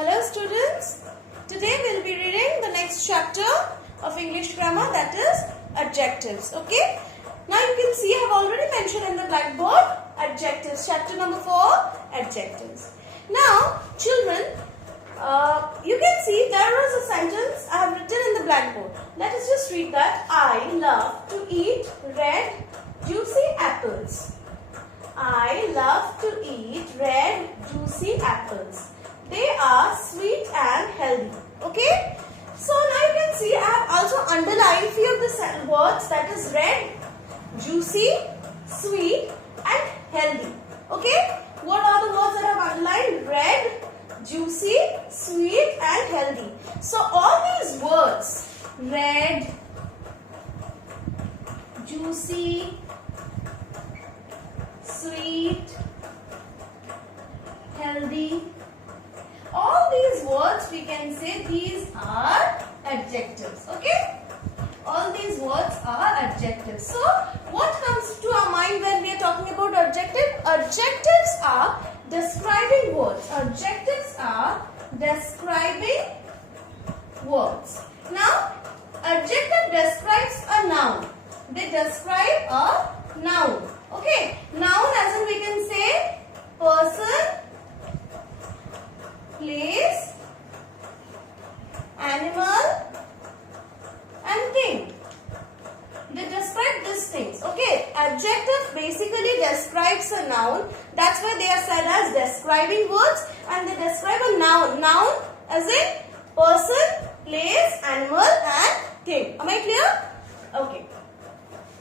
Hello students, today we will be reading the next chapter of English grammar, that is adjectives. Okay, now you can see I have already mentioned in the blackboard adjectives, chapter number 4, adjectives. Now children, you can see there was a sentence I have written in the blackboard. Let us just read that. I love to eat red juicy apples. I love to eat red juicy apples. They are sweet and healthy. Okay. So now you can see I have also underlined few of the words, that is red, juicy, sweet and healthy. Okay. What are the words that I have underlined? Red, juicy, sweet and healthy. So all these words, red, juicy, sweet, healthy, all these words we can say these are adjectives. Okay, all these words are adjectives. So what comes to our mind when we are talking about adjective? Adjectives are describing words. Adjectives are describing words. Now adjective describes a noun. They describe a noun. Okay, noun as in we can say person, place, animal and thing. They describe these things. Okay, adjective basically describes a noun. That's why they are said as describing words, and they describe a noun. Noun as in person, place, animal and thing. Am I clear? Okay.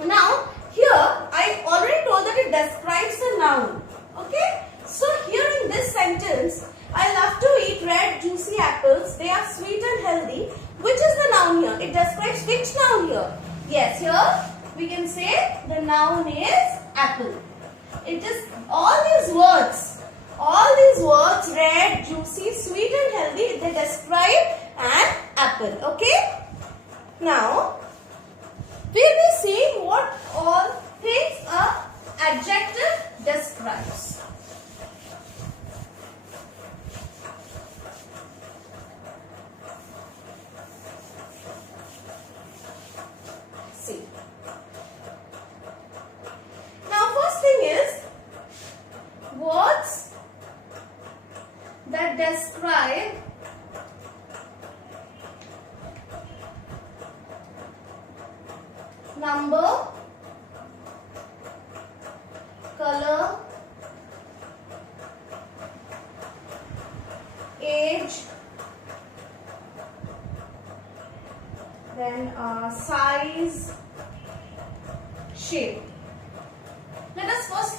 Now here I already told that it describes a noun. Okay. So here in this sentence, I love to eat red juicy apples. They are sweet and healthy. Which is the noun here? It describes which noun here? Yes, here we can say the noun is apple. It is all these words, red, juicy, sweet and healthy, they describe an apple. Okay. Now we will be seeing what all things a adjective describes. See. Now first thing is words that describe number, color, age, then size, shape. Let us first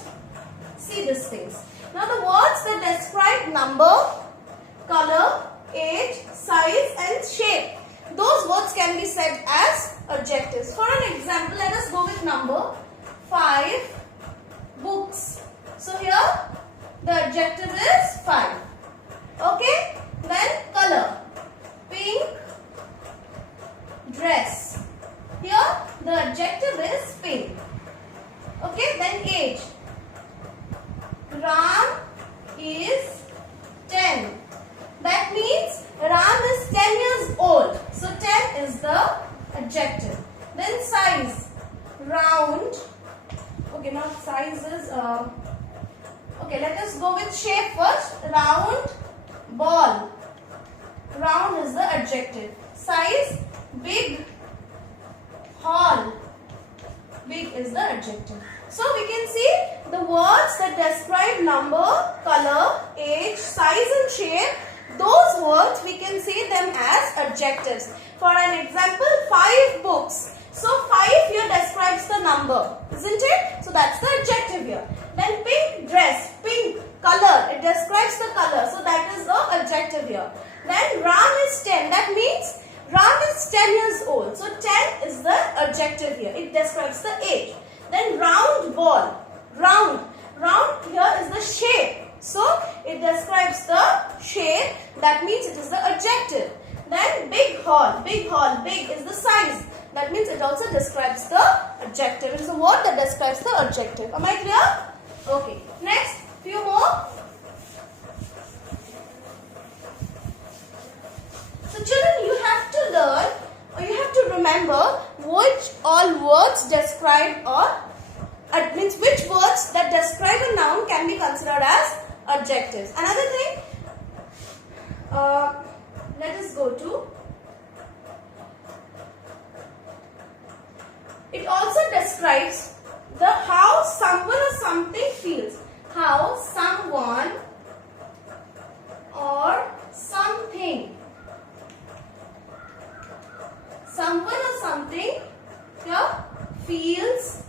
see these things. Now the words that describe number, color, age, size and shape, those words can be said as adjectives. For an example, let us go with number. 5 books. So here the adjective is 5. Okay. Then color. Pink dress. Here the adjective is pink. Okay. Then age. Ram is 10. That means Ram is 10 years old. So 10 is the adjective. Then size. Round. Okay, now size is okay, let us go with shape first. Round, ball. Round is the adjective. Size, big, hall. Big is the adjective. So we can see the words that describe number, color, age, size and shape. Those words we can see them as adjectives. For an example, 5 books. So 5 here describes the number, isn't it? So that's the adjective here. Then pink dress, pink color, it describes the color. So that is the adjective here. Then Ram is 10. That means Ram is 10 years old. So 10 is the adjective here. It describes the age. Then round ball. Round. Round here is the shape. So it describes the shape. That means it is the adjective. Then big hall. Big hall. Big is the size. That means it also describes the adjective. It is a word that describes the adjective. Am I clear? Okay. Next, few more. words describe or means which words that describe a noun can be considered as adjectives. Another thing, let us go to, it also describes the how someone or something feels. How someone or something, here feels,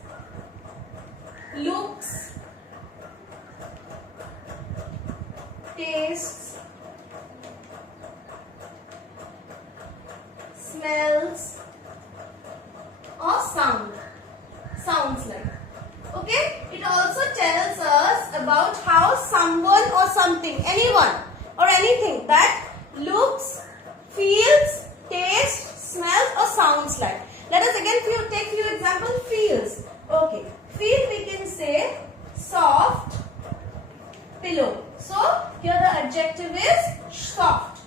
looks, tastes, smells or sounds like. Okay, it also tells us about how someone or something, anyone or anything that looks, feels, tastes, smells or sounds like. Let us again take few examples. Feels. Okay, feel we can say soft pillow. So here the adjective is soft.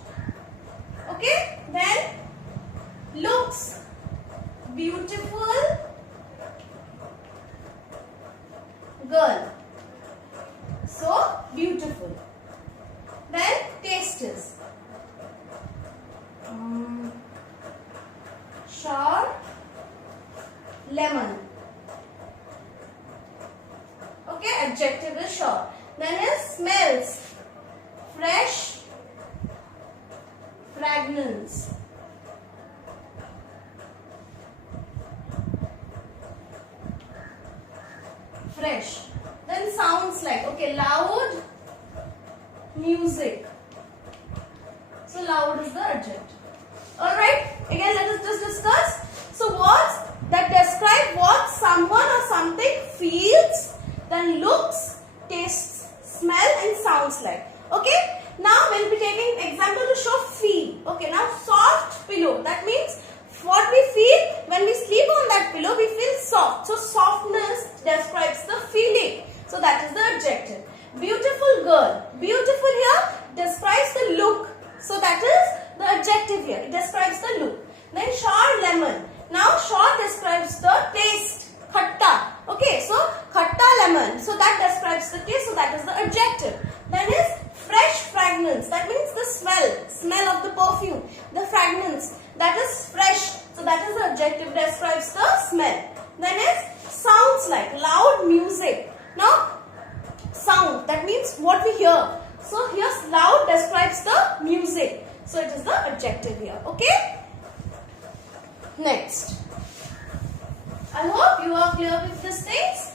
Okay, then looks, beautiful girl. So beautiful. Then tastes, sour lemon. Okay, adjective is sour. Then is smells, fresh fragrance. Fresh. Then sounds like, okay, loud music. So loud is the adjective. Alright, again let us just discuss. So words that describe what someone or something feels, then looks, tastes, smell and sounds like. Okay, now we'll be taking example to show feel. Okay, now soft pillow, that means what we feel when we sleep on that pillow, we feel soft. So softness describes the feeling. So that is the adjective. Beautiful girl. Beautiful here describes the look. So that is the adjective here. It describes the look. Then sour lemon. Now sour describes the taste. Khatta. Okay, so khatta lemon. So that describes the taste. So that is the adjective. Then is fresh fragrance. That means the smell of the perfume. The fragrance. That is fresh. So that is the adjective, describes the smell. Then is sounds like, loud music. Now sound, that means what we hear. So here loud describes the music. So it is the adjective here. Okay. Next. I hope you are clear with these things.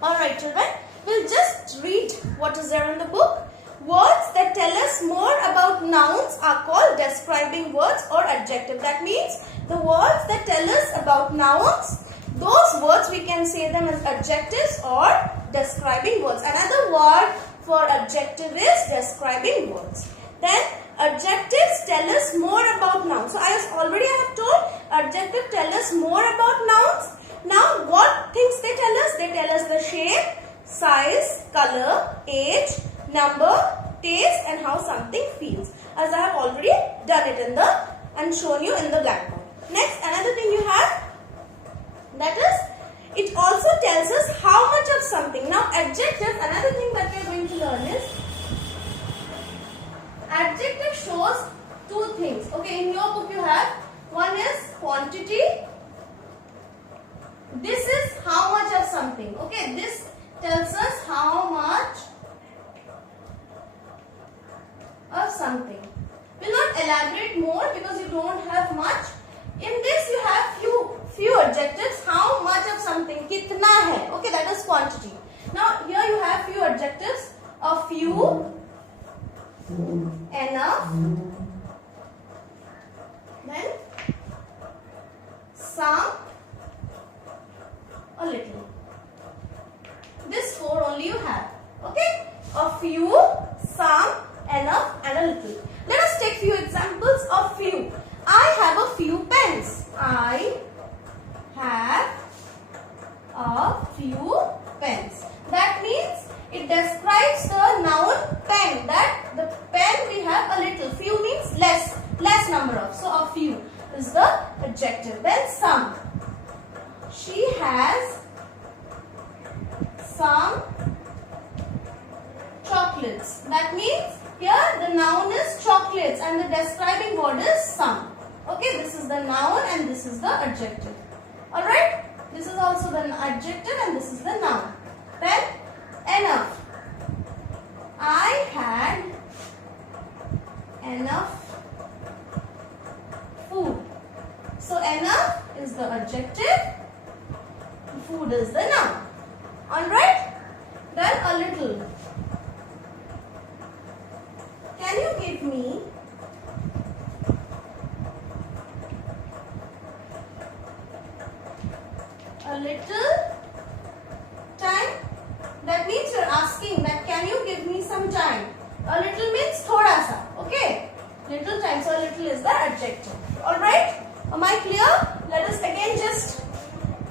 Alright children, we'll just read what is there in the book. Words that tell us more about nouns are called describing words or adjective. That means the words that tell us about nouns, those words we can say them as adjectives or describing words. Another word for adjective is describing words. Then adjectives tell us more about nouns. So I have told adjectives tell us more about nouns. Now what things they tell us? They tell us the shape, size, color, age, number, taste and how something feels. As I have already done it and shown you in the blackboard. Next, another thing you have, that is, it also tells us how much of something. Now adjective, another thing that we are going to learn is, adjective shows two things. Okay, in your book you have, one is quantity. This is how much of something. Okay, this tells us how much of something. We'll not elaborate more because you don't have much. In this you have few adjectives. How much of something? Kitna hai? Okay, that is quantity. Now here you have few adjectives. A few, enough, then some, a little. This four only you have. Okay, a few, some, enough and a little. Let us take few examples of few. I have a few pens. I have the noun pen. That the pen we have a little. Few means less number of. So a few is the adjective. Then some. She has some chocolates. That means here the noun is chocolates and the describing word is some. Okay, this is the noun and this is the adjective. Alright, this is also the adjective and this is the noun. Then enough. I had enough food. So enough is the adjective, food is the noun. Alright, then a little. Can you give me a little time? That means you're asking that can you give me some time? A little means thoda sa. Okay, little time. So a little is the adjective. Alright, am I clear? Let us again just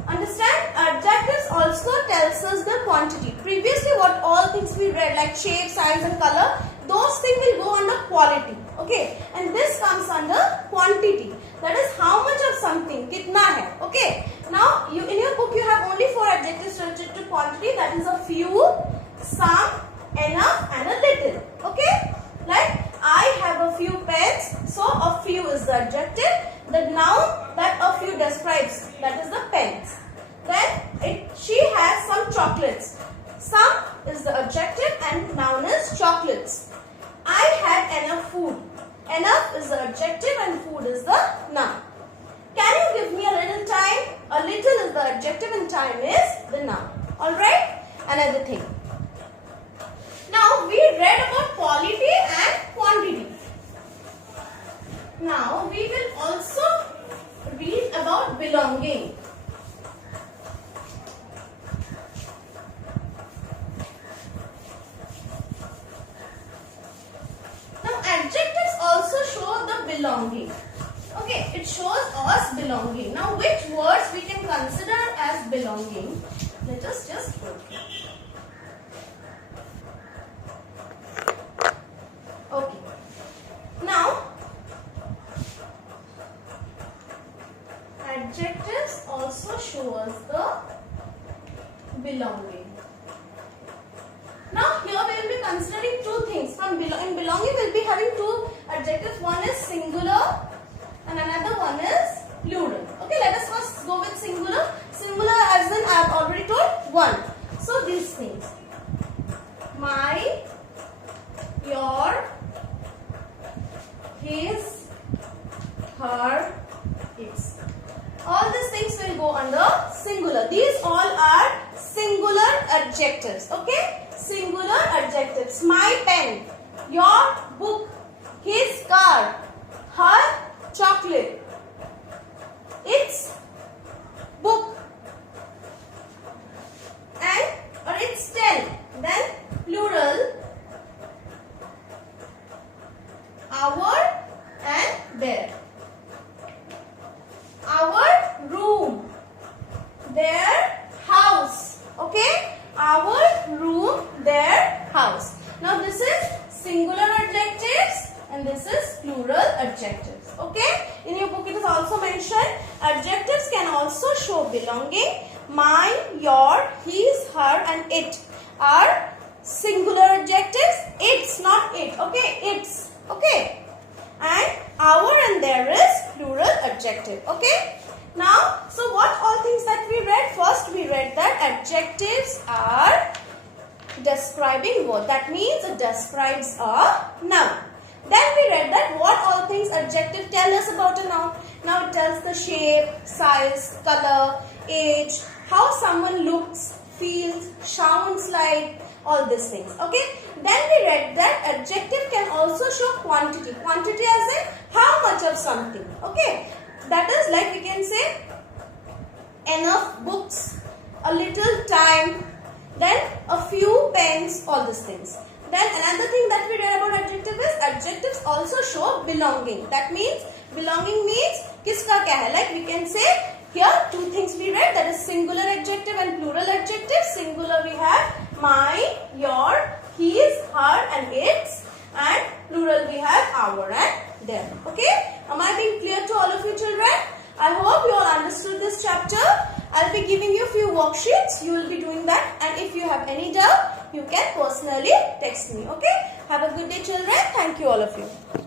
understand. Adjectives also tells us the quantity. Previously what all things we read like shape, size and color, those things will go under quality. Okay, and this comes under quantity. That is how much of something, kitna hai. Okay, now you in your book you have only 4 adjectives related to quantity. That is a few, some, enough and a little. Okay, like I have a few pens. So a few is the adjective. The noun that a few describes, that is the pens. Then she has some chocolates. Some is the adjective and noun is chocolates. I had enough food. Enough is the adjective and food is the noun. Can you give me a little time? A little is the adjective and time is the noun. Alright? Another thing. Now we read about quality and quantity. Now we will also read about belonging. Now adjectives also show the belonging. Okay, it shows us belonging. Now which words we can consider as belonging? Let us just go through. Okay. Now adjectives also show us the belonging. Now here we will be considering 2 things. In belonging we will be having 2 adjectives. One is singular and another one is plural. Okay, let us first go with singular. Singular as in I have already told one. So these things. My, your, his, her, its. All these things will go under singular. These all are singular adjectives. Okay? Singular adjectives. My pen, your book, his car, her chocolate, its book, and or its 10. Then plural, our and their. Our room, their house. Okay, our room, their house. Now this is singular adjectives and this is plural adjectives. Okay, in your book it is also mentioned adjectives can also show belonging. My, your, his, her and it are singular adjectives. It's not it. Okay, it's. Okay, and our and there is plural adjective. Okay, now so what all things that we read? First we read that adjectives are describing word. That means it describes a noun. Then we read that what all things adjective tell us about a noun. Now it tells the shape, size, color, age, how someone looks, feels, sounds like, all these things. Okay. Then we read that adjective can also show quantity. Quantity as in how much of something. Okay. That is like we can say enough books, a little time, then a few pens, all these things. Then another thing that we read about adjective is adjectives also show belonging. That means belonging means kiska kya hai. Like we can say here 2 things we read, that is singular adjective and plural adjective. Singular we have my, your, his, her plural we have our and them. Okay? Am I being clear to all of you children? I hope you all understood this chapter. I'll be giving you a few worksheets. You will be doing that, and if you have any doubt, you can personally text me. Okay? Have a good day children. Thank you all of you.